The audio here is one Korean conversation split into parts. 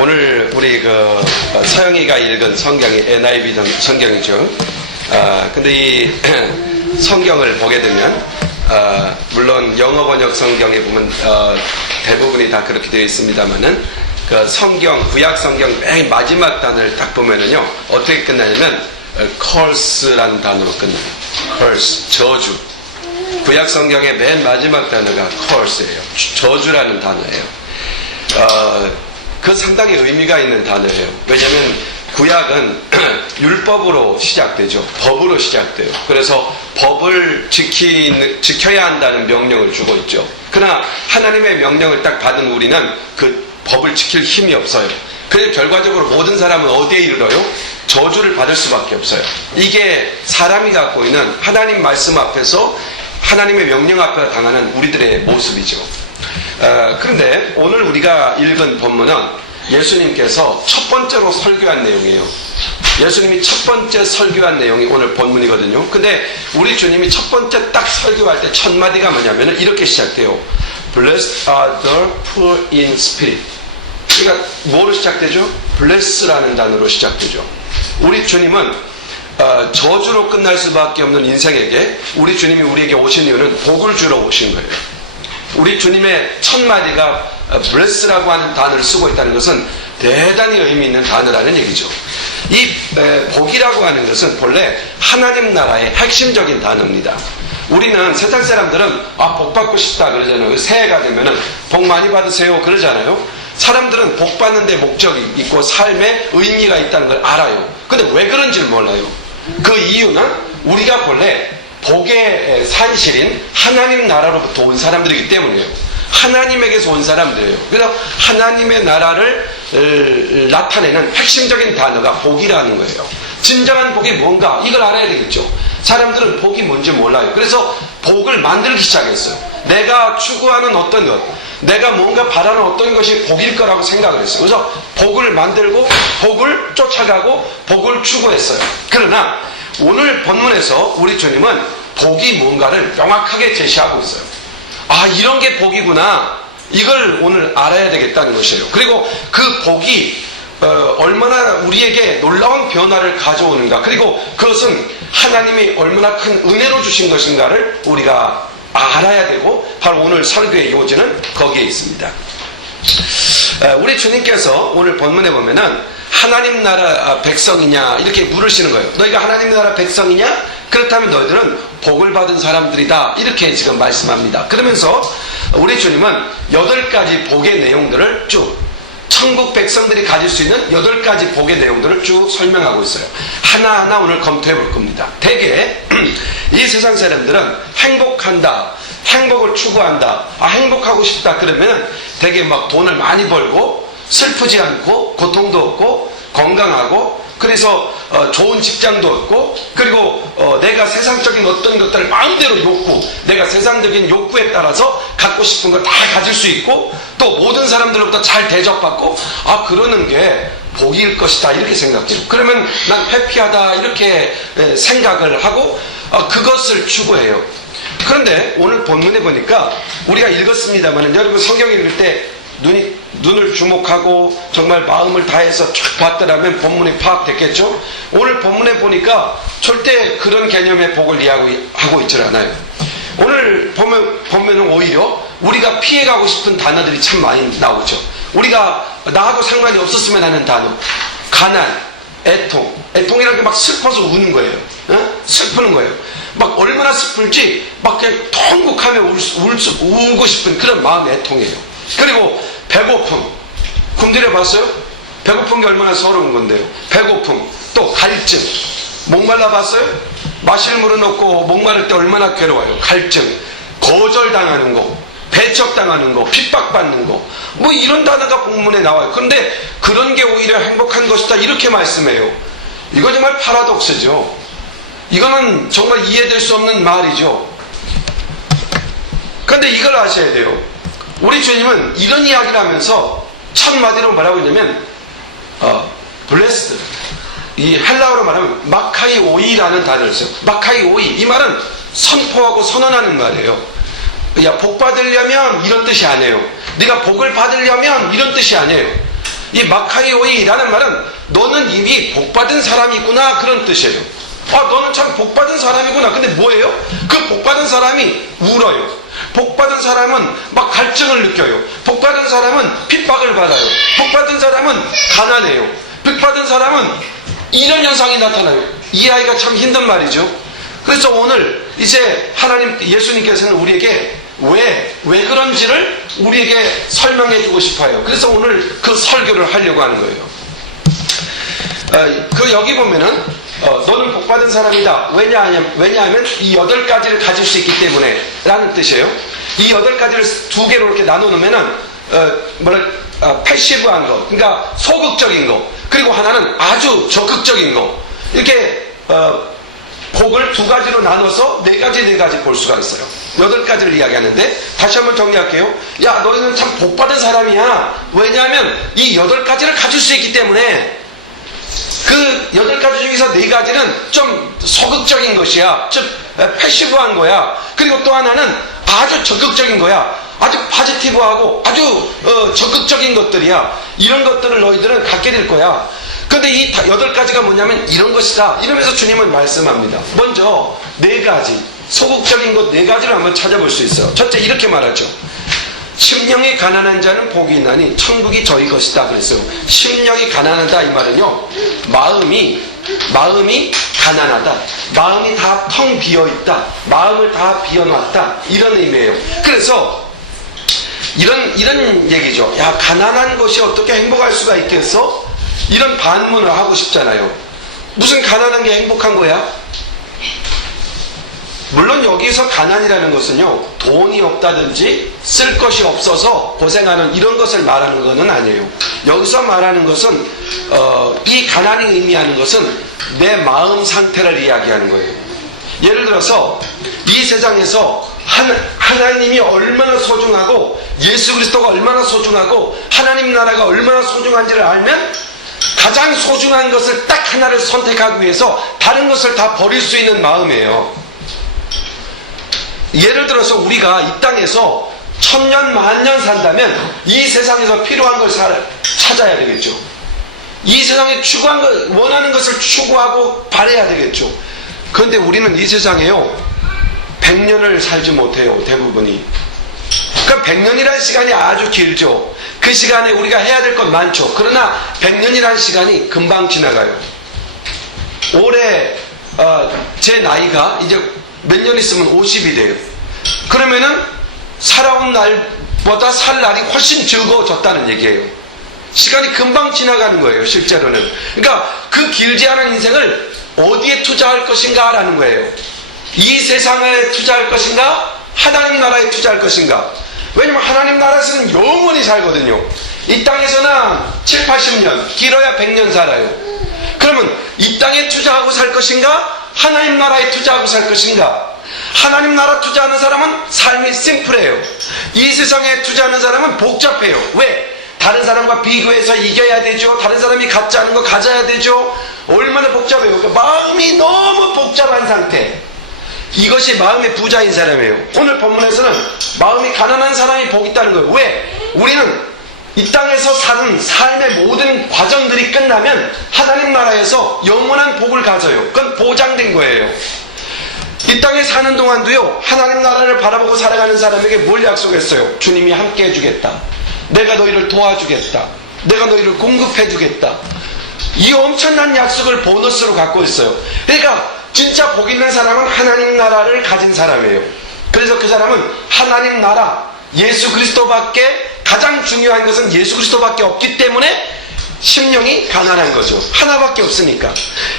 오늘 우리 서영이가 읽은 성경이 NIV 성경이죠. 근데 이 성경을 보게 되면 물론 영어 번역 성경에 보면 대부분이 다 그렇게 되어 있습니다만은 그 성경 구약 성경 맨 마지막 단어를 딱 보면은요 어떻게 끝나냐면 curse라는 단어로 끝나요. curse 저주. 구약 성경의 맨 마지막 단어가 curse예요. 저주라는 단어예요. 그 상당히 의미가 있는 단어예요. 왜냐하면 구약은 율법으로 시작되죠. 법으로 시작돼요. 그래서 법을 지켜야 한다는 명령을 주고 있죠. 그러나 하나님의 명령을 딱 받은 우리는 그 법을 지킬 힘이 없어요. 그래서 결과적으로 모든 사람은 어디에 이르러요? 저주를 받을 수밖에 없어요. 이게 사람이 갖고 있는 하나님 말씀 앞에서 하나님의 명령 앞에 당하는 우리들의 모습이죠. 그런데 오늘 우리가 읽은 본문은 예수님께서 첫 번째로 설교한 내용이에요. 예수님이 첫 번째 설교한 내용이 오늘 본문이거든요. 근데 우리 주님이 첫 번째 딱 설교할 때 첫 마디가 뭐냐면 이렇게 시작돼요. Blessed are the poor in spirit. 그러니까 뭐로 시작되죠? Bless라는 단어로 시작되죠. 우리 주님은 저주로 끝날 수밖에 없는 인생에게 우리 주님이 우리에게 오신 이유는 복을 주러 오신 거예요. 우리 주님의 첫 마디가 bless라고 하는 단어를 쓰고 있다는 것은 대단히 의미 있는 단어라는 얘기죠. 이 복이라고 하는 것은 본래 하나님 나라의 핵심적인 단어입니다. 우리는 세상 사람들은 복 받고 싶다 그러잖아요. 새해가 되면은 복 많이 받으세요 그러잖아요. 사람들은 복 받는 데 목적이 있고 삶에 의미가 있다는 걸 알아요. 근데 왜 그런지를 몰라요. 그 이유는 우리가 본래 복의 산실인 하나님 나라로부터 온 사람들이기 때문이에요. 하나님에게서 온 사람들이에요. 그래서 하나님의 나라를 나타내는 핵심적인 단어가 복이라는 거예요. 진정한 복이 뭔가 이걸 알아야 되겠죠. 사람들은 복이 뭔지 몰라요. 그래서 복을 만들기 시작했어요. 내가 추구하는 어떤 것, 내가 뭔가 바라는 어떤 것이 복일 거라고 생각을 했어요. 그래서 복을 만들고 복을 쫓아가고 복을 추구했어요. 그러나 오늘 본문에서 우리 주님은 복이 뭔가를 명확하게 제시하고 있어요. 이런 게 복이구나. 이걸 오늘 알아야 되겠다는 것이에요. 그리고 그 복이 얼마나 우리에게 놀라운 변화를 가져오는가. 그리고 그것은 하나님이 얼마나 큰 은혜로 주신 것인가를 우리가 알아야 되고 바로 오늘 설교의 요지는 거기에 있습니다. 우리 주님께서 오늘 본문에 보면은 하나님 나라 백성이냐 이렇게 물으시는 거예요. 너희가 하나님 나라 백성이냐? 그렇다면 너희들은 복을 받은 사람들이다. 이렇게 지금 말씀합니다. 그러면서 우리 주님은 8가지 복의 내용들을 쭉 천국 백성들이 가질 수 있는 8가지 복의 내용들을 쭉 설명하고 있어요. 하나하나 오늘 검토해 볼 겁니다. 대개 이 세상 사람들은 행복한다, 행복을 추구한다, 행복하고 싶다 그러면 대개 막 돈을 많이 벌고 슬프지 않고 고통도 없고 건강하고 그래서 좋은 직장도 얻고 그리고 내가 세상적인 어떤 것들을 마음대로 내가 세상적인 욕구에 따라서 갖고 싶은 걸 다 가질 수 있고 또 모든 사람들로부터 잘 대접받고 그러는 게 복일 것이다 이렇게 생각해요. 그러면 난 해피하다 이렇게 생각을 하고 그것을 추구해요. 그런데 오늘 본문에 보니까 우리가 읽었습니다만 여러분 성경 읽을 때 눈을 주목하고 정말 마음을 다해서 쫙 봤더라면 본문이 파악됐겠죠? 오늘 본문에 보니까 절대 그런 개념의 복을 이해하고 있질 않아요. 오늘 보면은 오히려 우리가 피해가고 싶은 단어들이 참 많이 나오죠. 우리가 나하고 상관이 없었으면 하는 단어. 가난, 애통이라는 게 막 슬퍼서 우는 거예요. 슬프는 거예요. 막 얼마나 슬플지 막 그냥 통곡하며 울고 싶은 그런 마음의 애통이에요. 그리고 배고픔. 굶주려 봤어요? 배고픈 게 얼마나 서러운 건데요. 배고픔. 또 갈증. 목말라 봤어요? 마실 물은 없고 목마를 때 얼마나 괴로워요. 갈증. 거절당하는 거. 배척당하는 거. 핍박받는 거. 뭐 이런 단어가 본문에 나와요. 그런데 그런 게 오히려 행복한 것이다 이렇게 말씀해요. 이거 정말 파라독스죠. 이거는 정말 이해될 수 없는 말이죠. 그런데 이걸 아셔야 돼요. 우리 주님은 이런 이야기를 하면서 첫 마디로 뭐라고 했냐면 blessed, 이 헬라어로 말하면 마카이오이라는 단어를 써요. 마카이오이, 이 말은 선포하고 선언하는 말이에요. 야, 복 받으려면 이런 뜻이 아니에요. 네가 복을 받으려면 이런 뜻이 아니에요. 이 마카이오이라는 말은 너는 이미 복받은 사람이구나 그런 뜻이에요. 너는 참 복받은 사람이구나. 근데 뭐예요? 그 복받은 사람이 울어요. 복받은 사람은 막 갈증을 느껴요. 복받은 사람은 핍박을 받아요. 복받은 사람은 가난해요. 복받은 사람은 이런 현상이 나타나요. 이 아이가 참 힘든 말이죠. 그래서 오늘 이제 예수님께서는 우리에게 왜 그런지를 우리에게 설명해 주고 싶어요. 그래서 오늘 그 설교를 하려고 하는 거예요. 여기 보면은 너는 복받은 사람이다. 왜냐하면 이 8가지를 가질 수 있기 때문에 라는 뜻이에요. 이 8가지를 2개로 이렇게 나누면은 패시브한 거, 그러니까 소극적인 거, 그리고 하나는 아주 적극적인 거, 이렇게 복을 2가지로 나눠서 4가지 볼 수가 있어요. 8가지를 이야기하는데 다시 한번 정리할게요. 야, 너희는 참 복받은 사람이야. 왜냐하면 이 8가지를 가질 수 있기 때문에. 그 8가지 중에서 4가지는 좀 소극적인 것이야. 즉 패시브한 거야. 그리고 또 하나는 아주 적극적인 거야. 아주 파지티브하고 아주 적극적인 것들이야. 이런 것들을 너희들은 갖게 될 거야. 근데 이 8가지가 뭐냐면 이런 것이다. 이러면서 주님은 말씀합니다. 먼저 4가지, 소극적인 것 4가지를 한번 찾아볼 수 있어요. 첫째, 이렇게 말하죠. 심령이 가난한 자는 복이 있나니 천국이 저희 것이다 그랬어요. 심령이 가난하다 이 말은요, 마음이 가난하다, 마음이 다 텅 비어있다, 마음을 다 비워놨다, 이런 의미예요. 그래서 이런 얘기죠. 야, 가난한 것이 어떻게 행복할 수가 있겠어? 이런 반문을 하고 싶잖아요. 무슨 가난한 게 행복한 거야? 물론 여기서 가난이라는 것은요, 돈이 없다든지 쓸 것이 없어서 고생하는 이런 것을 말하는 것은 아니에요. 여기서 말하는 것은 이 가난이 의미하는 것은 내 마음 상태를 이야기하는 거예요. 예를 들어서 이 세상에서 하나님이 얼마나 소중하고 예수 그리스도가 얼마나 소중하고 하나님 나라가 얼마나 소중한지를 알면 가장 소중한 것을 딱 하나를 선택하기 위해서 다른 것을 다 버릴 수 있는 마음이에요. 예를 들어서 우리가 이 땅에서 1000년 만년 산다면 이 세상에서 필요한 걸 찾아야 되겠죠. 이 세상에 추구한 것, 원하는 것을 추구하고 바라야 되겠죠. 그런데 우리는 이 세상에요 100년을 살지 못해요. 대부분이. 그러니까 100년이라는 시간이 아주 길죠. 그 시간에 우리가 해야 될 건 많죠. 그러나 100년이라는 시간이 금방 지나가요. 올해 제 나이가 이제 몇 년 있으면 50이 돼요. 그러면은 살아온 날보다 살 날이 훨씬 적어졌다는 얘기예요. 시간이 금방 지나가는 거예요, 실제로는. 그러니까 그 길지 않은 인생을 어디에 투자할 것인가 라는 거예요. 이 세상에 투자할 것인가? 하나님 나라에 투자할 것인가? 왜냐면 하나님 나라에서는 영원히 살거든요. 이 땅에서는 7, 80년, 길어야 100년 살아요. 그러면 이 땅에 투자하고 살 것인가? 하나님 나라에 투자하고 살 것인가? 하나님 나라 투자하는 사람은 삶이 심플해요. 이 세상에 투자하는 사람은 복잡해요. 왜? 다른 사람과 비교해서 이겨야 되죠. 다른 사람이 갖지 않은 거 가져야 되죠. 얼마나 복잡해요. 그러니까 마음이 너무 복잡한 상태. 이것이 마음의 부자인 사람이에요. 오늘 본문에서는 마음이 가난한 사람이 복 있다는 거예요. 왜? 우리는 이 땅에서 사는 삶의 모든 과정들이 끝나면 하나님 나라에서 영원한 복을 가져요. 그건 보장된 거예요. 이 땅에 사는 동안도요, 하나님 나라를 바라보고 살아가는 사람에게 뭘 약속했어요? 주님이 함께 해주겠다. 내가 너희를 도와주겠다. 내가 너희를 공급해주겠다. 이 엄청난 약속을 보너스로 갖고 있어요. 그러니까 진짜 복 있는 사람은 하나님 나라를 가진 사람이에요. 그래서 그 사람은 하나님 나라, 예수 그리스도밖에, 가장 중요한 것은 예수 그리스도밖에 없기 때문에 심령이 가난한 거죠. 하나밖에 없으니까.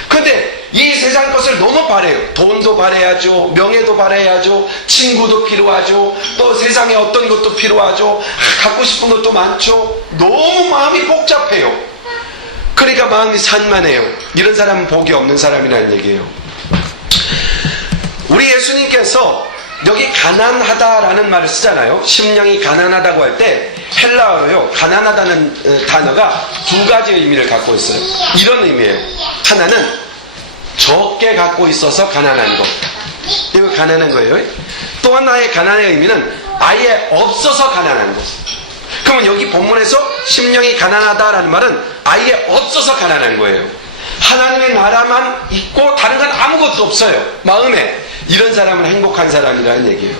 그런데 이 세상 것을 너무 바래요. 돈도 바래야죠, 명예도 바래야죠, 친구도 필요하죠, 또 세상에 어떤 것도 필요하죠, 갖고 싶은 것도 많죠. 너무 마음이 복잡해요. 그러니까 마음이 산만해요. 이런 사람은 복이 없는 사람이라는 얘기예요. 우리 예수님께서 여기 가난하다라는 말을 쓰잖아요. 심령이 가난하다고 할 때 헬라어로요, 가난하다는 단어가 2가지 의미를 갖고 있어요. 이런 의미예요. 하나는 적게 갖고 있어서 가난한 것, 이거 가난한 거예요. 또 하나의 가난의 의미는 아예 없어서 가난한 것. 그러면 여기 본문에서 심령이 가난하다라는 말은 아예 없어서 가난한 거예요. 하나님의 나라만 있고 다른 건 아무것도 없어요. 마음에. 이런 사람은 행복한 사람이라는 얘기예요.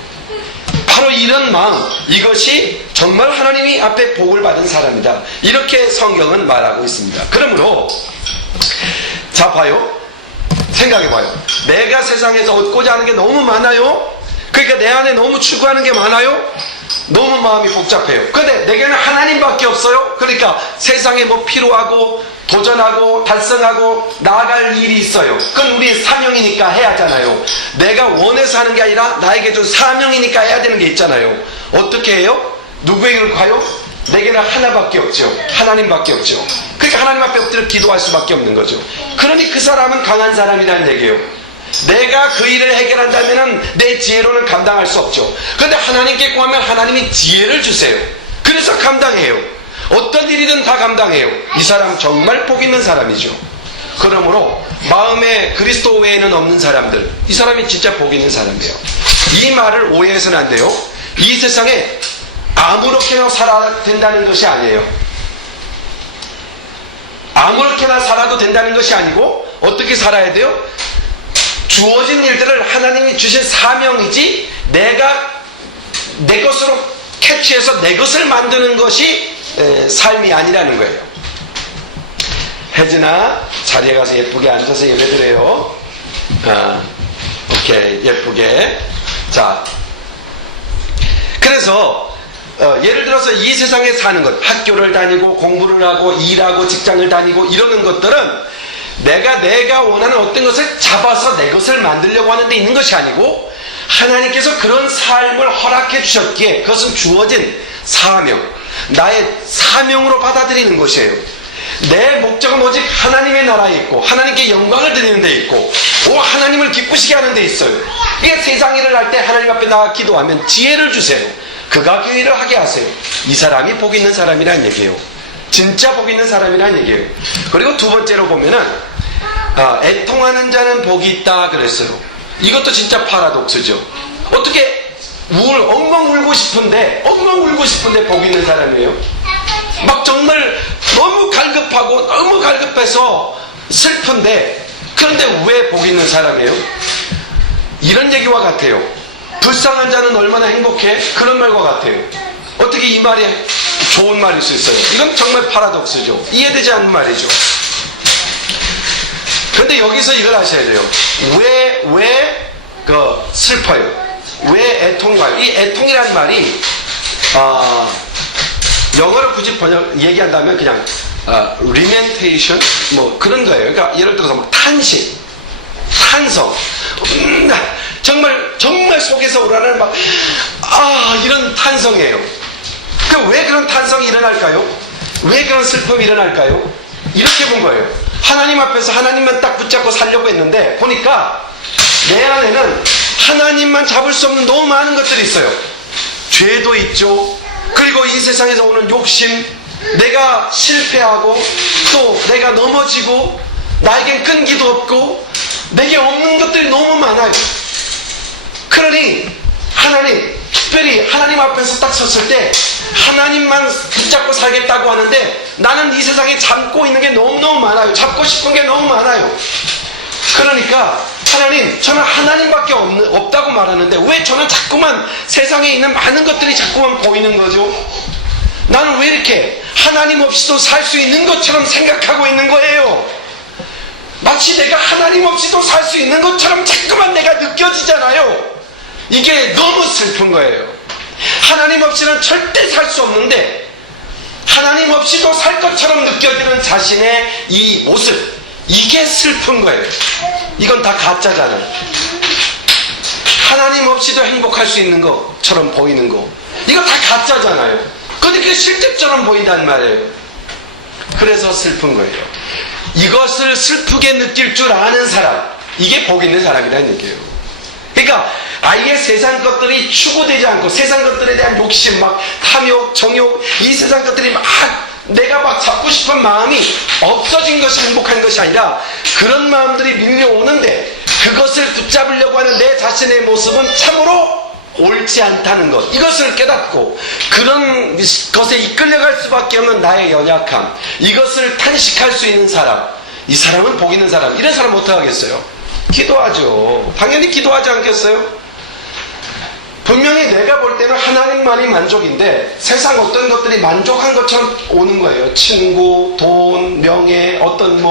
바로 이런 마음, 이것이 정말 하나님이 앞에 복을 받은 사람이다. 이렇게 성경은 말하고 있습니다. 그러므로 자 봐요. 생각해봐요. 내가 세상에서 얻고자 하는 게 너무 많아요. 그러니까 내 안에 너무 추구하는 게 많아요. 너무 마음이 복잡해요. 근데 내게는 하나님밖에 없어요. 그러니까 세상에 뭐 필요하고 도전하고 달성하고 나아갈 일이 있어요. 그럼 우리 사명이니까 해야 하잖아요. 내가 원해서 하는 게 아니라 나에게 준 사명이니까 해야 되는 게 있잖아요. 어떻게 해요? 누구에게 가요? 내게는 하나밖에 없죠. 하나님밖에 없죠. 그러니까 하나님 앞에 엎드려 기도할 수밖에 없는 거죠. 그러니 그 사람은 강한 사람이라는 얘기예요. 내가 그 일을 해결한다면 내 지혜로는 감당할 수 없죠. 그런데 하나님께 구하면 하나님이 지혜를 주세요. 그래서 감당해요. 어떤 일이든 다 감당해요. 이 사람 정말 복 있는 사람이죠. 그러므로 마음에 그리스도 외에는 없는 사람들, 이 사람이 진짜 복 있는 사람이에요. 이 말을 오해해서는 안 돼요. 이 세상에 아무렇게나 살아야 된다는 것이 아니에요. 아무렇게나 살아도 된다는 것이 아니고 어떻게 살아야 돼요? 주어진 일들을 하나님이 주신 사명이지 내가 내 것으로 캐치해서 내 것을 만드는 것이 삶이 아니라는 거예요. 혜진아, 자리에 가서 예쁘게 앉아서 예배드려요. 오케이, 예쁘게. 자, 그래서 예를 들어서 이 세상에 사는 것, 학교를 다니고 공부를 하고 일하고 직장을 다니고 이러는 것들은 내가 원하는 어떤 것을 잡아서 내 것을 만들려고 하는 데 있는 것이 아니고 하나님께서 그런 삶을 허락해 주셨기에 그것은 주어진 사명, 나의 사명으로 받아들이는 것이에요. 내 목적은 오직 하나님의 나라에 있고 하나님께 영광을 드리는 데 있고 하나님을 기쁘시게 하는 데 있어요. 이게 세상 일을 할 때 하나님 앞에 나가 기도하면 지혜를 주세요. 그가 그 일을 하게 하세요. 이 사람이 복 있는 사람이라는 얘기예요. 진짜 복 있는 사람이라는 얘기예요. 그리고 두 번째로 보면은 애통하는 자는 복이 있다 그랬어요. 이것도 진짜 파라독스죠. 어떻게 엉엉 울고 싶은데 복 있는 사람이에요. 막 정말 너무 갈급해서 슬픈데 그런데 왜 복 있는 사람이에요? 이런 얘기와 같아요. 불쌍한 자는 얼마나 행복해? 그런 말과 같아요. 어떻게 이 말이 좋은 말일 수 있어요? 이건 정말 파라독스죠. 이해되지 않는 말이죠. 그런데 여기서 이걸 아셔야 돼요. 왜 슬퍼요? 왜 애통이 와요? 이 애통이라는 말이 영어로 굳이 얘기한다면 그냥 lamentation 뭐 그런 거예요. 그러니까 예를 들어서 뭐 탄식, 탄성, 정말 속에서 우러나는 이런 탄성이에요. 왜 그런 탄성이 일어날까요? 왜 그런 슬픔이 일어날까요? 이렇게 본 거예요. 하나님 앞에서 하나님만 딱 붙잡고 살려고 했는데 보니까 내 안에는 하나님만 잡을 수 없는 너무 많은 것들이 있어요. 죄도 있죠. 그리고 이 세상에서 오는 욕심, 내가 실패하고 또 내가 넘어지고 나에겐 끈기도 없고 내게 없는 것들이 너무 많아요. 그러니 특별히 하나님 앞에서 딱 섰을 때 하나님만 붙잡고 살겠다고 하는데 나는 이 세상에 잡고 있는 게 너무너무 많아요. 잡고 싶은 게 너무 많아요. 그러니까 하나님, 저는 하나님밖에 없다고 말하는데 왜 저는 자꾸만 세상에 있는 많은 것들이 자꾸만 보이는 거죠? 나는 왜 이렇게 하나님 없이도 살 수 있는 것처럼 생각하고 있는 거예요? 마치 내가 하나님 없이도 살 수 있는 것처럼 자꾸만 내가 느껴지잖아요. 이게 너무 슬픈 거예요. 하나님 없이는 절대 살 수 없는데 하나님 없이도 살 것처럼 느껴지는 자신의 이 모습, 이게 슬픈 거예요. 이건 다 가짜잖아요. 하나님 없이도 행복할 수 있는 것처럼 보이는 거, 이거 다 가짜잖아요. 근데 그게 실제처럼 보인단 말이에요. 그래서 슬픈 거예요. 이것을 슬프게 느낄 줄 아는 사람, 이게 복 있는 사람이라는 얘기예요. 그러니까 아예 세상 것들이 추구되지 않고 세상 것들에 대한 욕심, 막 탐욕, 정욕, 이 세상 것들이 내가 막 잡고 싶은 마음이 없어진 것이 행복한 것이 아니라 그런 마음들이 밀려오는데 그것을 붙잡으려고 하는 내 자신의 모습은 참으로 옳지 않다는 것, 이것을 깨닫고 그런 것에 이끌려갈 수밖에 없는 나의 연약함, 이것을 탄식할 수 있는 사람, 이 사람은 복 있는 사람. 이런 사람 어떻게 하겠어요? 기도하죠. 당연히 기도하지 않겠어요? 분명히 내가 볼 때는 하나님만이 만족인데 세상 어떤 것들이 만족한 것처럼 오는 거예요. 친구, 돈, 명예, 어떤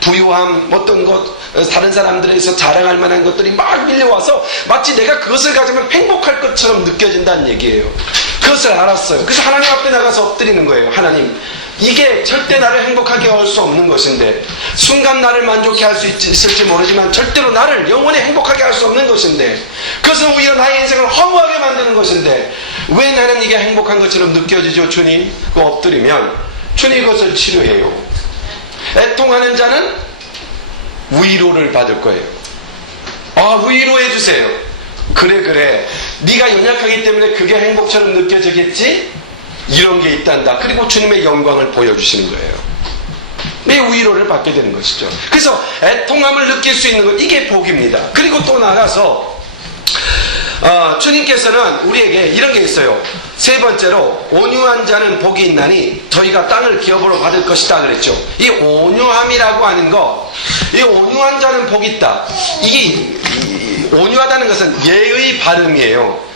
부유함, 어떤 것, 다른 사람들에서 자랑할 만한 것들이 막 밀려와서 마치 내가 그것을 가지면 행복할 것처럼 느껴진다는 얘기예요. 그것을 알았어요. 그래서 하나님 앞에 나가서 엎드리는 거예요. 하나님, 이게 절대 나를 행복하게 할 수 없는 것인데, 순간 나를 만족해 할 수 있을지 모르지만 절대로 나를 영원히 행복하게 할 수 없는 것인데, 그것은 오히려 나의 인생을 허무하게 만드는 것인데 왜 나는 이게 행복한 것처럼 느껴지죠? 주님, 그 엎드리면 주님이 그것을 치료해요. 애통하는 자는 위로를 받을 거예요. 위로해 주세요. 그래 네가 연약하기 때문에 그게 행복처럼 느껴지겠지? 이런 게 있단다. 그리고 주님의 영광을 보여주시는 거예요. 내 위로를 받게 되는 것이죠. 그래서 애통함을 느낄 수 있는 것, 이게 복입니다. 그리고 또 나가서 주님께서는 우리에게 이런 게 있어요. 세 번째로, 온유한 자는 복이 있나니 저희가 땅을 기업으로 받을 것이다 그랬죠. 이 온유함이라고 하는 거, 이 온유한 자는 복이 있다. 이게 온유하다는 것은 예의 발음이에요.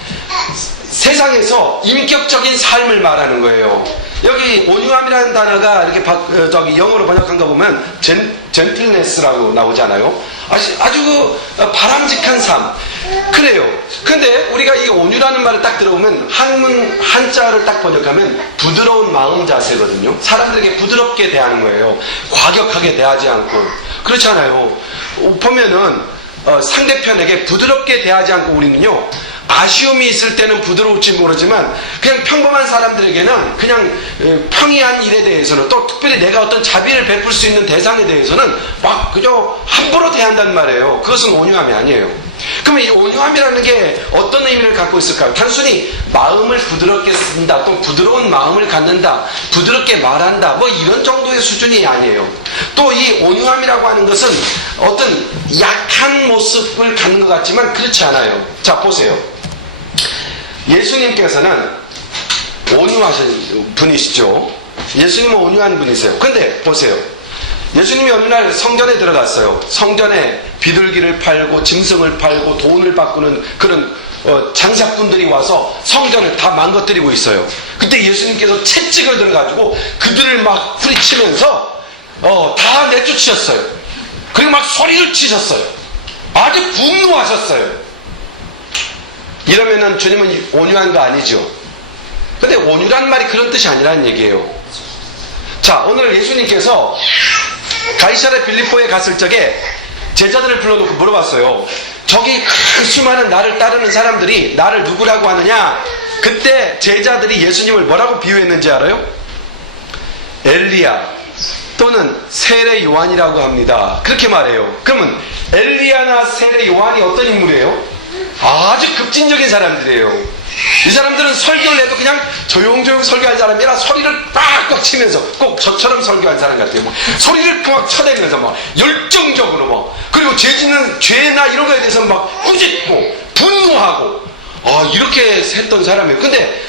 세상에서 인격적인 삶을 말하는 거예요. 여기 온유함이라는 단어가 이렇게 영어로 번역한 거 보면 젠틀네스라고 나오잖아요. 아주 바람직한 삶. 그래요. 근데 우리가 이 온유라는 말을 딱 들어보면 한자를 딱 번역하면 부드러운 마음 자세거든요. 사람들에게 부드럽게 대하는 거예요. 과격하게 대하지 않고. 그렇잖아요. 보면은 상대편에게 부드럽게 대하지 않고 우리는요, 아쉬움이 있을 때는 부드러울지 모르지만 그냥 평범한 사람들에게는 그냥 평이한 일에 대해서는, 또 특별히 내가 어떤 자비를 베풀 수 있는 대상에 대해서는 막 그저 함부로 대한단 말이에요. 그것은 온유함이 아니에요. 그러면 이 온유함이라는 게 어떤 의미를 갖고 있을까요? 단순히 마음을 부드럽게 쓴다, 또 부드러운 마음을 갖는다, 부드럽게 말한다, 이런 정도의 수준이 아니에요. 또 이 온유함이라고 하는 것은 어떤 약한 모습을 갖는 것 같지만 그렇지 않아요. 자, 보세요. 예수님께서는 온유하신 분이시죠. 예수님은 온유한 분이세요. 근데 보세요. 예수님이 어느 날 성전에 들어갔어요. 성전에 비둘기를 팔고 짐승을 팔고 돈을 바꾸는 그런 장사꾼들이 와서 성전을 다 망가뜨리고 있어요. 그때 예수님께서 채찍을 들어가지고 그들을 막 후리치면서 다 내쫓으셨어요. 그리고 막 소리를 치셨어요. 아주 분노하셨어요. 이러면은 주님은 온유한 거 아니죠. 근데 온유란 말이 그런 뜻이 아니라는 얘기예요. 자, 오늘 예수님께서 가이사랴 빌립보에 갔을 적에 제자들을 불러놓고 물어봤어요. 저기 큰 수많은 나를 따르는 사람들이 나를 누구라고 하느냐? 그때 제자들이 예수님을 뭐라고 비유했는지 알아요? 엘리야 또는 세례 요한이라고 합니다. 그렇게 말해요. 그러면 엘리야나 세례 요한이 어떤 인물이에요? 아주 급진적인 사람들이에요. 이 사람들은 설교를 해도 그냥 조용조용 설교한 사람이라 소리를 빡빡 치면서, 꼭 저처럼 설교한 사람 같아요. 소리를 막 쳐대면서 열정적으로 그리고 죄나 이런 거에 대해서 막 꾸짖고 분노하고 이렇게 했던 사람이에요. 근데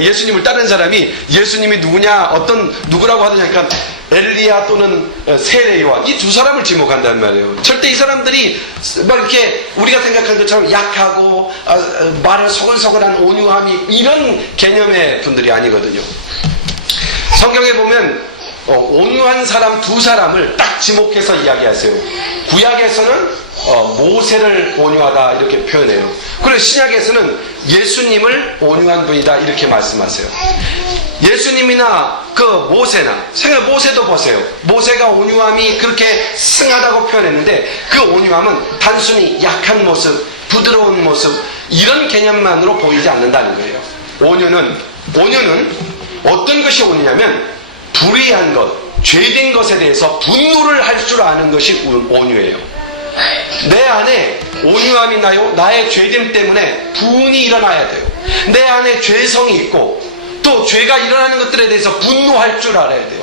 예수님을 따르는 사람이 예수님이 누구라고 하더냐니까 엘리야 또는 세례 요한, 이 두 사람을 지목한단 말이에요. 절대 이 사람들이 막 이렇게 우리가 생각하는 것처럼 약하고 말을 소글소글한 온유함이 이런 개념의 분들이 아니거든요. 성경에 보면 온유한 사람 두 사람을 딱 지목해서 이야기하세요. 구약에서는 모세를 온유하다 이렇게 표현해요. 그리고 신약에서는 예수님을 온유한 분이다 이렇게 말씀하세요. 예수님이나 모세나, 모세도 보세요. 모세가 온유함이 그렇게 승하다고 표현했는데 그 온유함은 단순히 약한 모습, 부드러운 모습, 이런 개념만으로 보이지 않는다는 거예요. 온유는 어떤 것이 온유냐면 불의한 것, 죄된 것에 대해서 분노를 할 줄 아는 것이 온유예요. 내 안에 온유함이 나요. 나의 죄됨 때문에 분이 일어나야 돼요. 내 안에 죄성이 있고 또 죄가 일어나는 것들에 대해서 분노할 줄 알아야 돼요.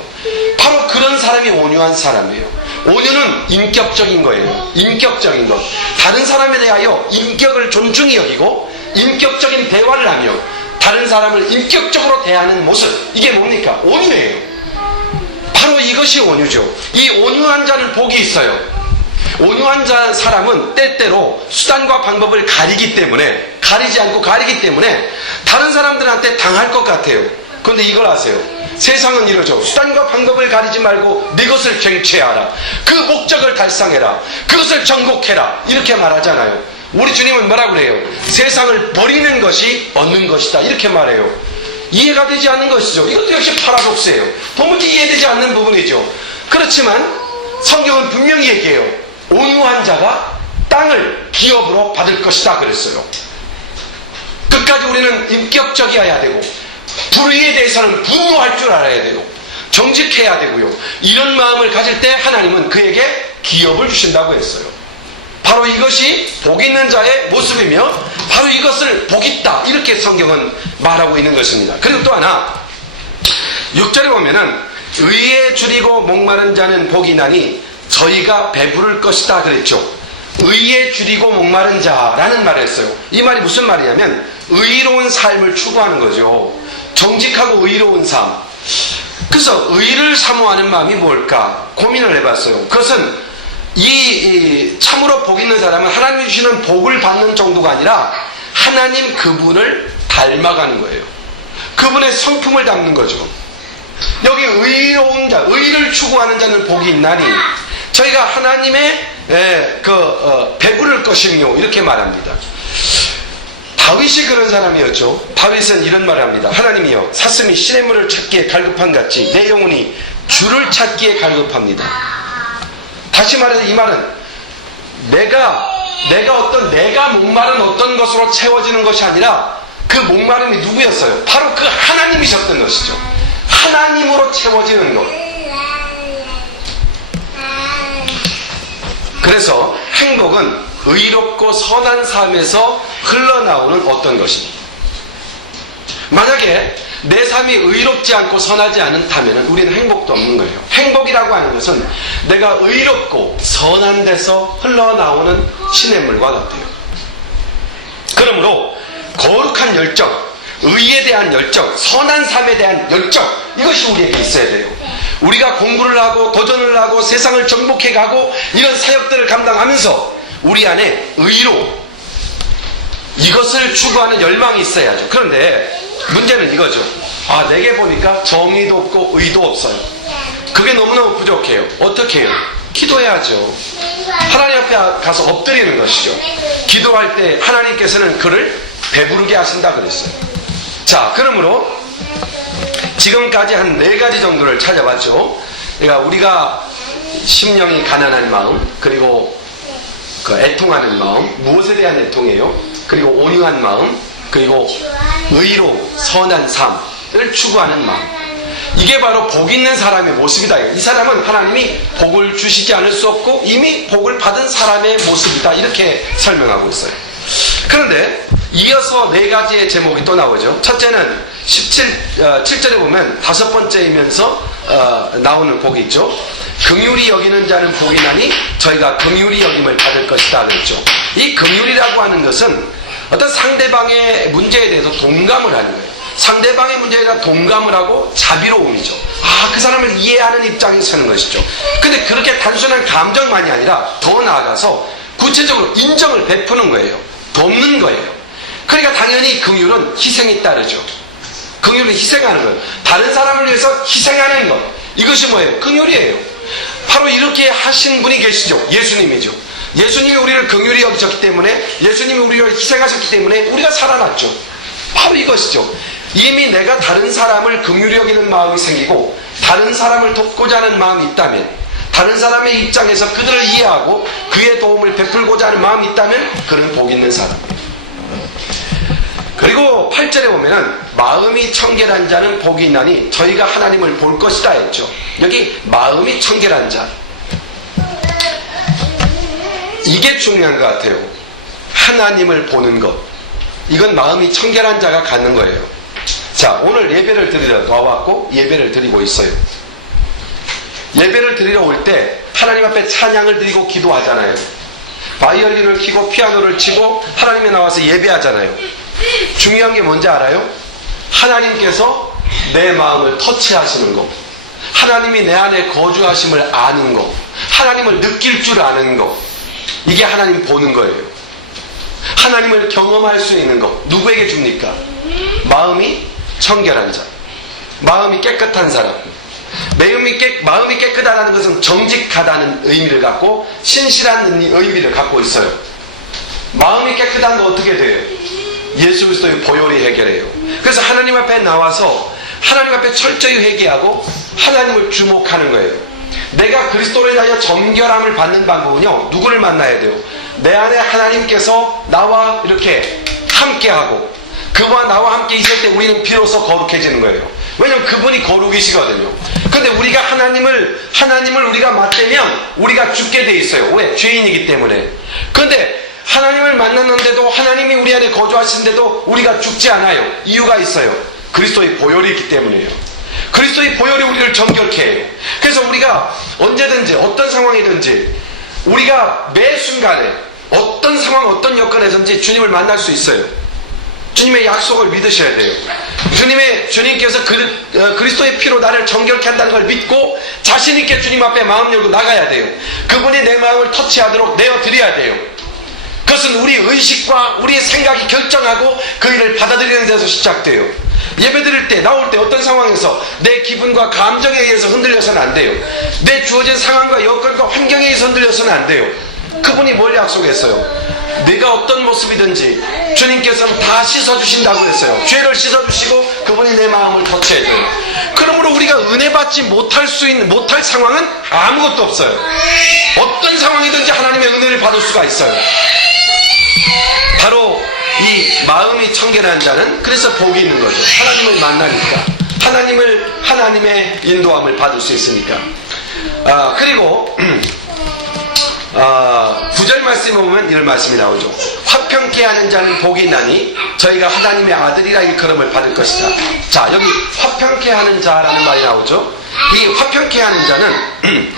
바로 그런 사람이 온유한 사람이에요. 온유는 인격적인 거예요. 인격적인 것. 다른 사람에 대하여 인격을 존중히 여기고 인격적인 대화를 하며 다른 사람을 인격적으로 대하는 모습. 이게 뭡니까? 온유예요. 바로 이것이 온유죠. 이 온유한 자는 복이 있어요. 온유한 사람은 때때로 수단과 방법을 가리지 않고 가리기 때문에 다른 사람들한테 당할 것 같아요. 그런데 이걸 아세요? 세상은 이러죠. 수단과 방법을 가리지 말고 네 것을 쟁취하라. 그 목적을 달성해라. 그것을 정복해라. 이렇게 말하잖아요. 우리 주님은 뭐라고 그래요? 세상을 버리는 것이 얻는 것이다. 이렇게 말해요. 이해가 되지 않는 것이죠. 이것도 역시 파라독스예요. 도무지 이해되지 않는 부분이죠. 그렇지만 성경은 분명히 얘기해요. 온유한 자가 땅을 기업으로 받을 것이다 그랬어요. 끝까지 우리는 인격적이어야 되고 불의에 대해서는 분노할 줄 알아야 되고 정직해야 되고요. 이런 마음을 가질 때 하나님은 그에게 기업을 주신다고 했어요. 바로 이것이 복 있는 자의 모습이며 바로 이것을 복 있다 이렇게 성경은 말하고 있는 것입니다. 그리고 또 하나 6절에 보면은 의에 줄이고 목마른 자는 복이 나니 저희가 배부를 것이다 그랬죠. 의에 줄이고 목마른 자라는 말을 했어요. 이 말이 무슨 말이냐면 의로운 삶을 추구하는 거죠. 정직하고 의로운 삶. 그래서 의를 사모하는 마음이 뭘까 고민을 해봤어요. 그것은 참으로 복 있는 사람은 하나님이 주시는 복을 받는 정도가 아니라 하나님 그분을 닮아가는 거예요. 그분의 성품을 담는 거죠. 여기 의로운 자, 의를 추구하는 자는 복이 있나니 저희가 하나님의 배부를 것이며 이렇게 말합니다. 다윗이 그런 사람이었죠. 다윗은 이런 말을 합니다. 하나님이여 사슴이 시냇물을 찾기에 갈급한 같이 내 영혼이 주를 찾기에 갈급합니다. 다시 말해서 이 말은 내가 목마른 어떤 것으로 채워지는 것이 아니라 그 목마름이 누구였어요? 바로 그 하나님이셨던 것이죠. 하나님으로 채워지는 것. 그래서 행복은 의롭고 선한 삶에서 흘러나오는 어떤 것입니다. 만약에 내 삶이 의롭지 않고 선하지 않다면 우리는 행복도 없는 거예요. 행복이라고 하는 것은 내가 의롭고 선한 데서 흘러나오는 시냇물과 같아요. 그러므로 거룩한 열정, 의에 대한 열정, 선한 삶에 대한 열정, 이것이 우리에게 있어야 돼요. 우리가 공부를 하고 도전을 하고 세상을 정복해 가고 이런 사역들을 감당하면서 우리 안에 의로 이것을 추구하는 열망이 있어야죠. 그런데 문제는 이거죠. 내게 보니까 정의도 없고 의도 없어요. 그게 너무너무 부족해요. 어떻게 해요? 기도해야죠. 하나님 앞에 가서 엎드리는 것이죠. 기도할 때 하나님께서는 그를 배부르게 하신다 그랬어요. 자, 그러므로 지금까지 한 4가지 정도를 찾아봤죠. 그러니까 우리가 심령이 가난한 마음, 그리고 애통하는 마음, 무엇에 대한 애통이에요? 그리고 온유한 마음, 그리고 의로 선한 삶을 추구하는 마음. 이게 바로 복 있는 사람의 모습이다. 이 사람은 하나님이 복을 주시지 않을 수 없고 이미 복을 받은 사람의 모습이다. 이렇게 설명하고 있어요. 그런데 이어서 4가지의 제목이 또 나오죠. 첫째는 7절에 보면 5번째이면서 나오는 복이 있죠. 긍휼히 여기는 자는 복이 나니 저희가 긍휼히 여김을 받을 것이다 그랬죠. 이 긍휼이라고 하는 것은 어떤 상대방의 문제에 대해서 동감을 하는 거예요. 상대방의 문제에 대해서 동감을 하고 자비로움이죠. 그 사람을 이해하는 입장에 서는 것이죠. 근데 그렇게 단순한 감정만이 아니라 더 나아가서 구체적으로 인정을 베푸는 거예요. 돕는 거예요. 그러니까 당연히 긍휼은 희생이 따르죠. 긍휼은 희생하는 거예요. 다른 사람을 위해서 희생하는 것. 이것이 뭐예요? 긍휼이에요. 바로 이렇게 하신 분이 계시죠. 예수님이죠. 예수님이 우리를 긍휼히 여기셨기 때문에, 예수님이 우리를 희생하셨기 때문에 우리가 살아났죠. 바로 이것이죠. 이미 내가 다른 사람을 긍휼히 여기는 마음이 생기고 다른 사람을 돕고자 하는 마음이 있다면, 다른 사람의 입장에서 그들을 이해하고 그의 도움을 베풀고자 하는 마음이 있다면 그는 복 있는 사람이에요. 그리고 8절에 보면은 마음이 청결한 자는 복이 있나니 저희가 하나님을 볼 것이다 했죠. 여기 마음이 청결한 자, 이게 중요한 것 같아요. 하나님을 보는 것, 이건 마음이 청결한 자가 갖는 거예요. 자, 오늘 예배를 드리러 나왔고 예배를 드리고 있어요. 예배를 드리러 올 때 하나님 앞에 찬양을 드리고 기도하잖아요. 바이올린을 켜고 피아노를 치고 하나님에 나와서 예배하잖아요. 중요한 게 뭔지 알아요? 하나님께서 내 마음을 터치하시는 거, 하나님이 내 안에 거주하심을 아는 거, 하나님을 느낄 줄 아는 거, 이게 하나님이 보는 거예요. 하나님을 경험할 수 있는 거 누구에게 줍니까? 마음이 청결한 자, 마음이 깨끗한 사람. 마음이 깨끗하다는 것은 정직하다는 의미를 갖고 신실한 의미를 갖고 있어요. 마음이 깨끗한 거 어떻게 돼요? 예수 그리스도의 보혈이 해결해요. 그래서 하나님 앞에 나와서 하나님 앞에 철저히 회개하고 하나님을 주목하는 거예요. 내가 그리스도로 인하여 정결함을 받는 방법은요, 누구를 만나야 돼요? 내 안에 하나님께서 나와 이렇게 함께하고 그와 나와 함께 있을 때 우리는 비로소 거룩해지는 거예요. 왜냐면 그분이 거룩이시거든요. 근데 우리가 하나님을 우리가 맞대면 우리가 죽게 돼 있어요. 왜? 죄인이기 때문에. 근데 하나님을 만났는데도 하나님이 우리 안에 거주하시는데도 우리가 죽지 않아요. 이유가 있어요. 그리스도의 보혈이 있기 때문이에요. 그리스도의 보혈이 우리를 정결케 해요. 그래서 우리가 언제든지 어떤 상황이든지 우리가 매 순간에 어떤 상황 어떤 여건에든지 주님을 만날 수 있어요. 주님의 약속을 믿으셔야 돼요. 주님께서 그리스도의 피로 나를 정결케 한다는 걸 믿고 자신있게 주님 앞에 마음 열고 나가야 돼요. 그분이 내 마음을 터치하도록 내어드려야 돼요. 그것은 우리 의식과 우리의 생각이 결정하고 그 일을 받아들이는 데서 시작돼요. 예배 드릴 때, 나올 때 어떤 상황에서 내 기분과 감정에 의해서 흔들려서는 안 돼요. 내 주어진 상황과 여건과 환경에 의해서 흔들려서는 안 돼요. 그분이 뭘 약속했어요? 내가 어떤 모습이든지 주님께서는 다 씻어주신다고 했어요. 죄를 씻어주시고 그분이 내 마음을 터치해줘요. 그러므로 우리가 은혜 받지 못할 상황은 아무것도 없어요. 어떤 상황이든지 하나님의 은혜를 받을 수가 있어요. 바로 이 마음이 청결한 자는 그래서 복이 있는 거죠. 하나님을 만나니까, 하나님의 인도함을 받을 수 있으니까. 그리고 9절 말씀에 보면 이런 말씀이 나오죠. 화평케 하는 자는 복이 있나니 저희가 하나님의 아들이라 일컬음을 받을 것이다. 자, 여기 화평케 하는 자라는 말이 나오죠. 이 화평케 하는 자는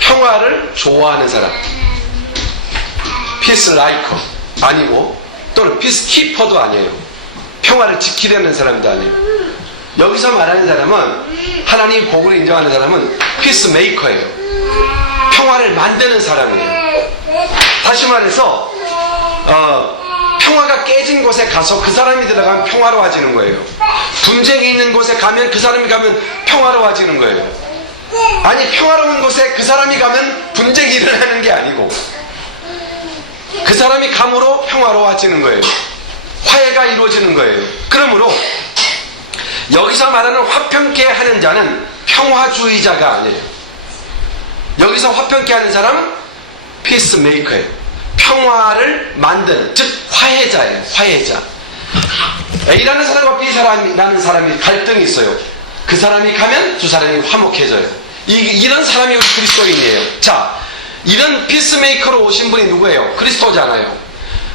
평화를 좋아하는 사람, 피스 라이커 아니고, 또는 피스 키퍼도 아니에요. 평화를 지키려는 사람도 아니에요. 여기서 말하는 사람은, 하나님 복을 인정하는 사람은 피스 메이커예요. 평화를 만드는 사람이에요. 다시 말해서 평화가 깨진 곳에 가서 그 사람이 들어가면 평화로워지는 거예요. 분쟁이 있는 곳에 가면 그 사람이 가면 평화로워지는 거예요. 아니, 평화로운 곳에 그 사람이 가면 분쟁이 일어나는 게 아니고 그 사람이 감으로 평화로워지는 거예요. 화해가 이루어지는 거예요. 그러므로 여기서 말하는 화평케 하는 자는 평화주의자가 아니에요. 여기서 화평케 하는 사람은 피스메이커예요. 평화를 만드는, 즉 화해자예요. 화해자. A라는 사람과 B라는 사람이 갈등이 있어요. 그 사람이 가면 두 사람이 화목해져요. 이런 사람이 우리 그리스도인이에요. 자, 이런 피스메이커로 오신 분이 누구예요? 그리스도잖아요.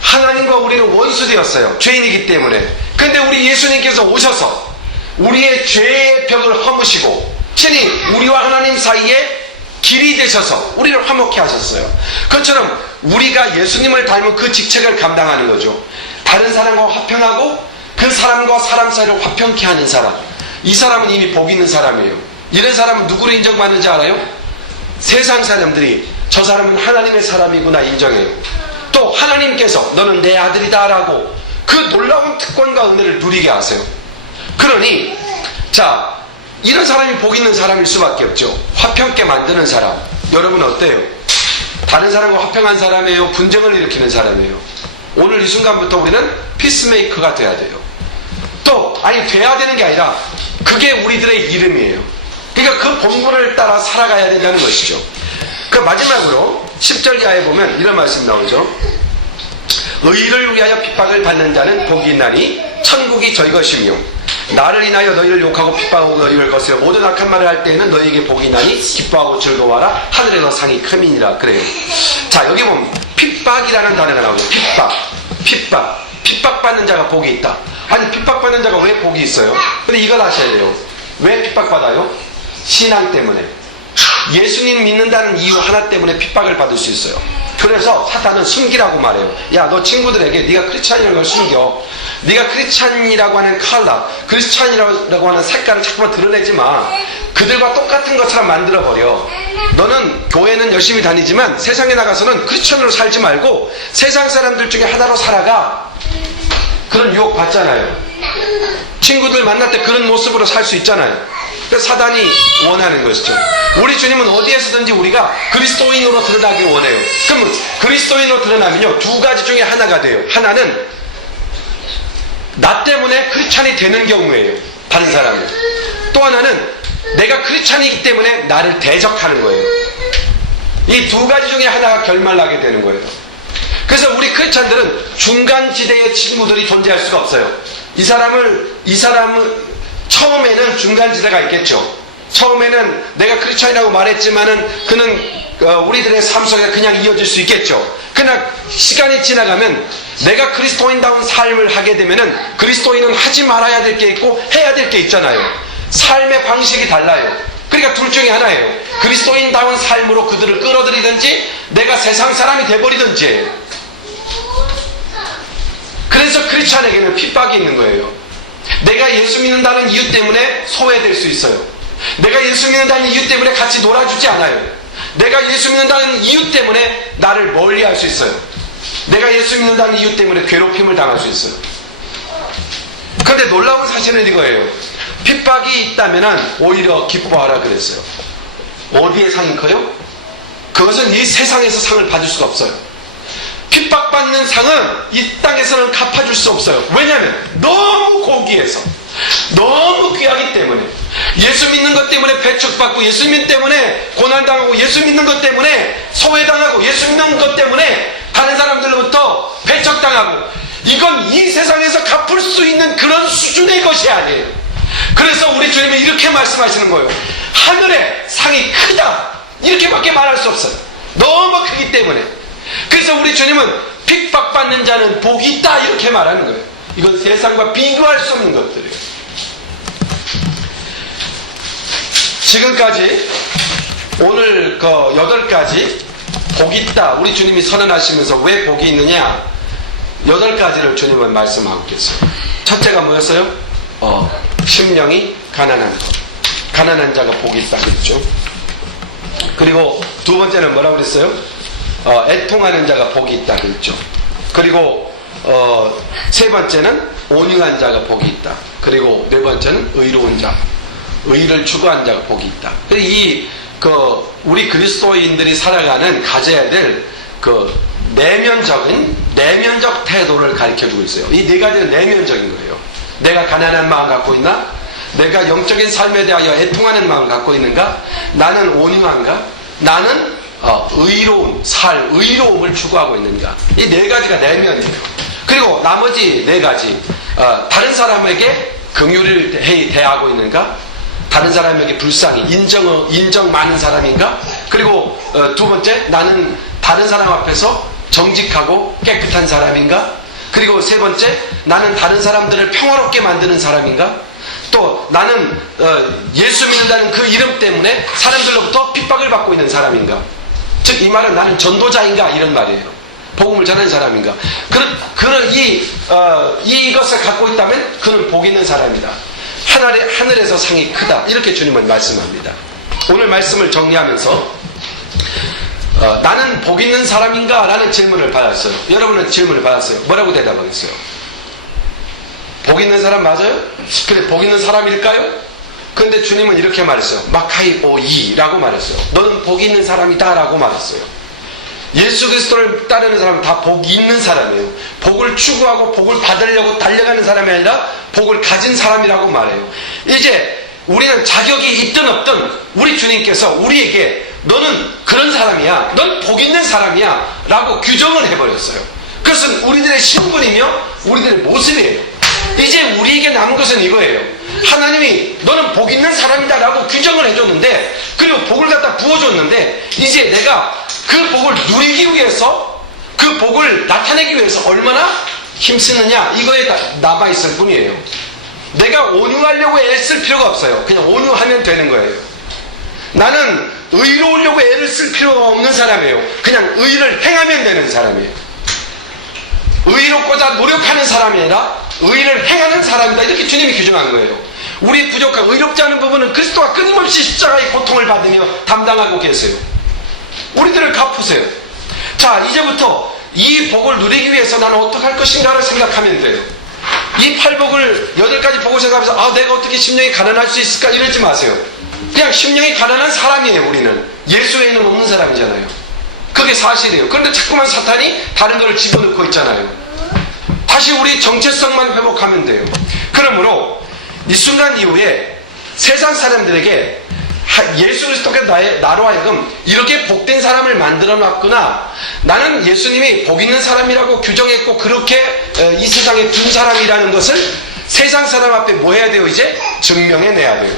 하나님과 우리는 원수되었어요. 죄인이기 때문에. 그런데 우리 예수님께서 오셔서 우리의 죄의 벽을 허무시고 친히 우리와 하나님 사이에 길이 되셔서 우리를 화목케 하셨어요. 그것처럼 우리가 예수님을 닮은 그 직책을 감당하는 거죠. 다른 사람과 화평하고 그 사람과 사람 사이를 화평케 하는 사람. 이 사람은 이미 복 있는 사람이에요. 이런 사람은 누구를 인정받는지 알아요? 세상 사람들이 저 사람은 하나님의 사람이구나 인정해요. 또 하나님께서 너는 내 아들이다 라고 그 놀라운 특권과 은혜를 누리게 하세요. 그러니 자, 이런 사람이 복 있는 사람일 수밖에 없죠. 화평케 만드는 사람. 여러분 어때요? 다른 사람과 화평한 사람이에요? 분쟁을 일으키는 사람이에요? 오늘 이 순간부터 우리는 피스메이커가 돼야 돼요. 또 아니 돼야 되는 게 아니라 그게 우리들의 이름이에요. 그러니까 그 본분을 따라 살아가야 된다는 것이죠. 그 마지막으로 10절 이하에 보면 이런 말씀 나오죠. 의를 위하여 핍박을 받는 자는 복이 있나니 천국이 저희 것이며 나를 인하여 너희를 욕하고 핍박하고 너희를 거스려 모든 악한 말을 할 때에는 너희에게 복이 있나니 기뻐하고 즐거워하라. 하늘에서 상이 크민이라. 그래요. 자, 여기 보면 핍박이라는 단어가 나오죠. 핍박받는 자가 복이 있다. 아니, 핍박받는 자가 왜 복이 있어요? 근데 이걸 아셔야 돼요. 왜 핍박받아요? 신앙 때문에, 예수님 믿는다는 이유 하나 때문에 핍박을 받을 수 있어요. 그래서 사탄은 숨기라고 말해요. 야, 너 친구들에게 네가 크리스찬이라는 걸 숨겨. 네가 크리스찬이라고 하는 컬러, 크리스찬이라고 하는 색깔을 자꾸만 드러내지 마. 그들과 똑같은 것처럼 만들어버려. 너는 교회는 열심히 다니지만 세상에 나가서는 크리스찬으로 살지 말고 세상 사람들 중에 하나로 살아가. 그런 유혹 받잖아요. 친구들 만날 때 그런 모습으로 살 수 있잖아요. 그래서 사단이 원하는 것이죠. 우리 주님은 어디에서든지 우리가 그리스도인으로 드러나길 원해요. 그럼 그리스도인으로 드러나면요, 두 가지 중에 하나가 돼요. 하나는 나 때문에 크리스찬이 되는 경우예요. 다른 사람은. 또 하나는 내가 크리스찬이기 때문에 나를 대적하는 거예요. 이 두 가지 중에 하나가 결말나게 되는 거예요. 그래서 우리 크리스찬들은 중간지대의 친구들이 존재할 수가 없어요. 이 사람은 처음에는 중간지대가 있겠죠. 처음에는 내가 크리스찬이라고 말했지만은 그는 우리들의 삶 속에 그냥 이어질 수 있겠죠. 그러나 시간이 지나가면 내가 그리스도인다운 삶을 하게 되면은 그리스도인은 하지 말아야 될 게 있고 해야 될 게 있잖아요. 삶의 방식이 달라요. 그러니까 둘 중에 하나예요. 그리스도인다운 삶으로 그들을 끌어들이든지 내가 세상 사람이 돼버리든지. 그래서 크리스찬에게는 핍박이 있는 거예요. 내가 예수 믿는다는 이유 때문에 소외될 수 있어요. 내가 예수 믿는다는 이유 때문에 같이 놀아주지 않아요. 내가 예수 믿는다는 이유 때문에 나를 멀리할 수 있어요. 내가 예수 믿는다는 이유 때문에 괴롭힘을 당할 수 있어요. 그런데 놀라운 사실은 이거예요. 핍박이 있다면 오히려 기뻐하라 그랬어요. 어디에 상이 커요? 그것은 이 세상에서 상을 받을 수가 없어요. 핍박받는 상은 이 땅에서는 갚아줄 수 없어요. 왜냐하면 너무 고귀해서, 너무 귀하기 때문에, 예수 믿는 것 때문에 배척받고, 예수 믿는 때문에 고난당하고, 예수 믿는 것 때문에 소외당하고, 예수 믿는 것 때문에 다른 사람들로부터 배척당하고, 이건 이 세상에서 갚을 수 있는 그런 수준의 것이 아니에요. 그래서 우리 주님이 이렇게 말씀하시는 거예요. 하늘의 상이 크다, 이렇게밖에 말할 수 없어요. 너무 크기 때문에. 그래서 우리 주님은 핍박받는 자는 복이 있다, 이렇게 말하는 거예요. 이건 세상과 비교할 수 없는 것들이에요. 지금까지 오늘 그 8가지 복이 있다, 우리 주님이 선언하시면서 왜 복이 있느냐, 8가지를 주님은 말씀하고 계세요. 첫째가 뭐였어요? 심령이 가난한 것. 가난한 자가 복이 있다 그랬죠. 그리고 두 번째는 뭐라고 그랬어요? 애통하는 자가 복이 있다 그랬죠. 그리고 세 번째는 온유한 자가 복이 있다. 그리고 네 번째는 의로운 자, 의를 추구한 자가 복이 있다. 우리 그리스도인들이 살아가는 가져야 될 내면적 태도를 가르쳐주고 있어요. 이 네 가지는 내면적인 거예요. 내가 가난한 마음 갖고 있나? 내가 영적인 삶에 대하여 애통하는 마음 갖고 있는가? 나는 온유한가? 나는 의로움을 추구하고 있는가? 이 네 가지가 내면이에요. 그리고 나머지 네 가지, 다른 사람에게 긍휼을 대하고 있는가? 다른 사람에게 불쌍히 인정 많은 사람인가? 그리고 두 번째, 나는 다른 사람 앞에서 정직하고 깨끗한 사람인가? 그리고 세 번째, 나는 다른 사람들을 평화롭게 만드는 사람인가? 또 나는 예수 믿는다는 그 이름 때문에 사람들로부터 핍박을 받고 있는 사람인가? 즉 이 말은 나는 전도자인가? 이런 말이에요. 복음을 전하는 사람인가? 이것을 갖고 있다면 그는 복 있는 사람이다. 하늘에서 상이 크다, 이렇게 주님은 말씀합니다. 오늘 말씀을 정리하면서 나는 복 있는 사람인가? 라는 질문을 받았어요. 여러분은 질문을 받았어요. 뭐라고 대답하겠어요? 복 있는 사람 맞아요? 그래, 복 있는 사람일까요? 그런데 주님은 이렇게 말했어요. 마카이 오이라고 말했어요. 너는 복 있는 사람이다 라고 말했어요. 예수 그리스도를 따르는 사람은 다 복이 있는 사람이에요. 복을 추구하고 복을 받으려고 달려가는 사람이 아니라 복을 가진 사람이라고 말해요. 이제 우리는 자격이 있든 없든 우리 주님께서 우리에게 너는 그런 사람이야, 넌 복 있는 사람이야 라고 규정을 해버렸어요. 그것은 우리들의 신분이며 우리들의 모습이에요. 이제 우리에게 남은 것은 이거예요. 하나님이 너는 복 있는 사람이다 라고 규정을 해줬는데, 그리고 복을 갖다 부어줬는데, 이제 내가 그 복을 누리기 위해서, 그 복을 나타내기 위해서 얼마나 힘쓰느냐, 이거에 남아있을 뿐이에요. 내가 온유하려고 애쓸 필요가 없어요. 그냥 온유하면 되는 거예요. 나는 의로우려고 애를 쓸 필요가 없는 사람이에요. 그냥 의를 행하면 되는 사람이에요. 의롭고자 노력하는 사람이 아니라 의를 행하는 사람이다. 이렇게 주님이 규정한 거예요. 우리 부족한 의롭지 않은 부분은 그리스도가 끊임없이 십자가의 고통을 받으며 담당하고 계세요. 우리들을 갚으세요. 자, 이제부터 이 복을 누리기 위해서 나는 어떻게 할 것인가를 생각하면 돼요. 이 팔복을 8가지 복을 생각하면서 내가 어떻게 심령이 가난할 수 있을까 이러지 마세요. 그냥 심령이 가난한 사람이에요. 우리는 예수 외에는 없는 사람이잖아요. 그게 사실이에요. 그런데 자꾸만 사탄이 다른 것을 집어넣고 있잖아요. 다시 우리 정체성만 회복하면 돼요. 그러므로 이 순간 이후에 세상 사람들에게 예수 그리스도께서 나로 하여금 이렇게 복된 사람을 만들어 놨구나, 나는 예수님이 복 있는 사람이라고 규정했고 그렇게 이 세상에 둔 사람이라는 것을 세상 사람 앞에 뭐 해야 돼요? 이제 증명해내야 돼요.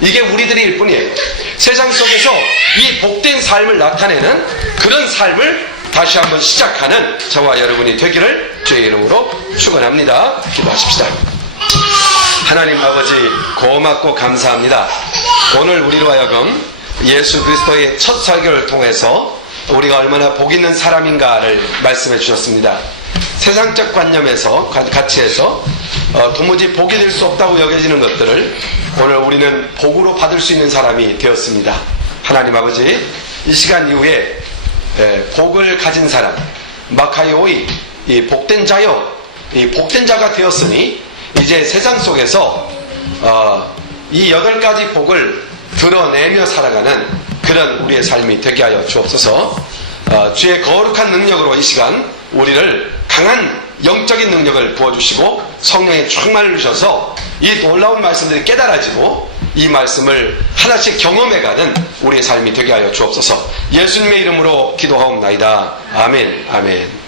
이게 우리들이 일 뿐이에요. 세상 속에서 이 복된 삶을 나타내는 그런 삶을 다시 한번 시작하는 저와 여러분이 되기를 주의 이름으로 축원합니다. 기도하십시다. 하나님 아버지, 고맙고 감사합니다. 오늘 우리로 하여금 예수 그리스도의 첫 설교를 통해서 우리가 얼마나 복 있는 사람인가를 말씀해 주셨습니다. 세상적 관념에서, 가치에서 도무지 복이 될 수 없다고 여겨지는 것들을 오늘 우리는 복으로 받을 수 있는 사람이 되었습니다. 하나님 아버지, 이 시간 이후에 복을 가진 사람, 마카이오이, 이 복된 자요, 이 복된 자가 되었으니 이제 세상 속에서 이 8가지 복을 드러내며 살아가는 그런 우리의 삶이 되게 하여 주옵소서. 주의 거룩한 능력으로 이 시간 우리를 강한 영적인 능력을 부어주시고 성령의 충만을 주셔서 이 놀라운 말씀들이 깨달아지고 이 말씀을 하나씩 경험해가는 우리의 삶이 되게 하여 주옵소서. 예수님의 이름으로 기도하옵나이다. 아멘. 아멘.